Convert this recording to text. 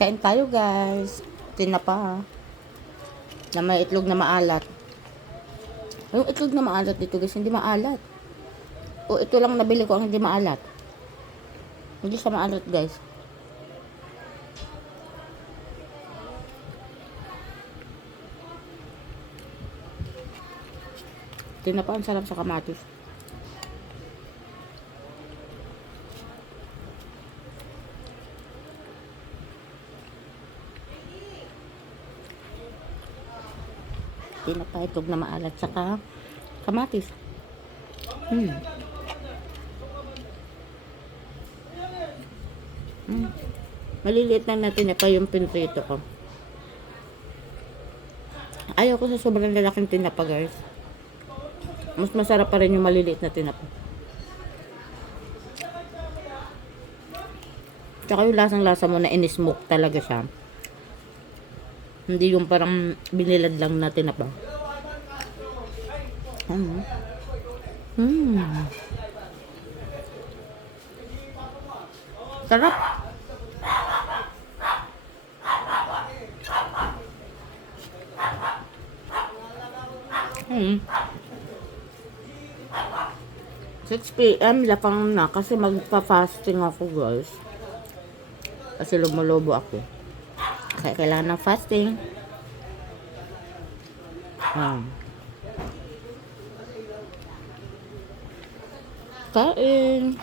Kain tayo guys. Tinapa. Na may itlog na maalat. Yung itlog na maalat dito guys, hindi maalat. O ito lang nabili ko ang hindi maalat. Hindi siya maalat guys. Tinapa ang sarap sa kamatis. Tinapa itlog na maalat saka kamatis. Hmm. Hmm. Maliliit lang natin pa yung pinrito ko. Ayaw ko sa sobrang lalaking tinapa guys. Mas masarap pa rin yung maliliit na tinapa. Tsaka yung lasang-lasa mo na in-smoke talaga siya. Hindi yung parang binilad lang na tinapa. Hmm. Hmm. Sarap. Hmm. 6 p.m. lapang na kasi magpa-fasting ako guys. Kasi lumulobo ako. Kaya kailangan ng fasting. Hmm. Kain.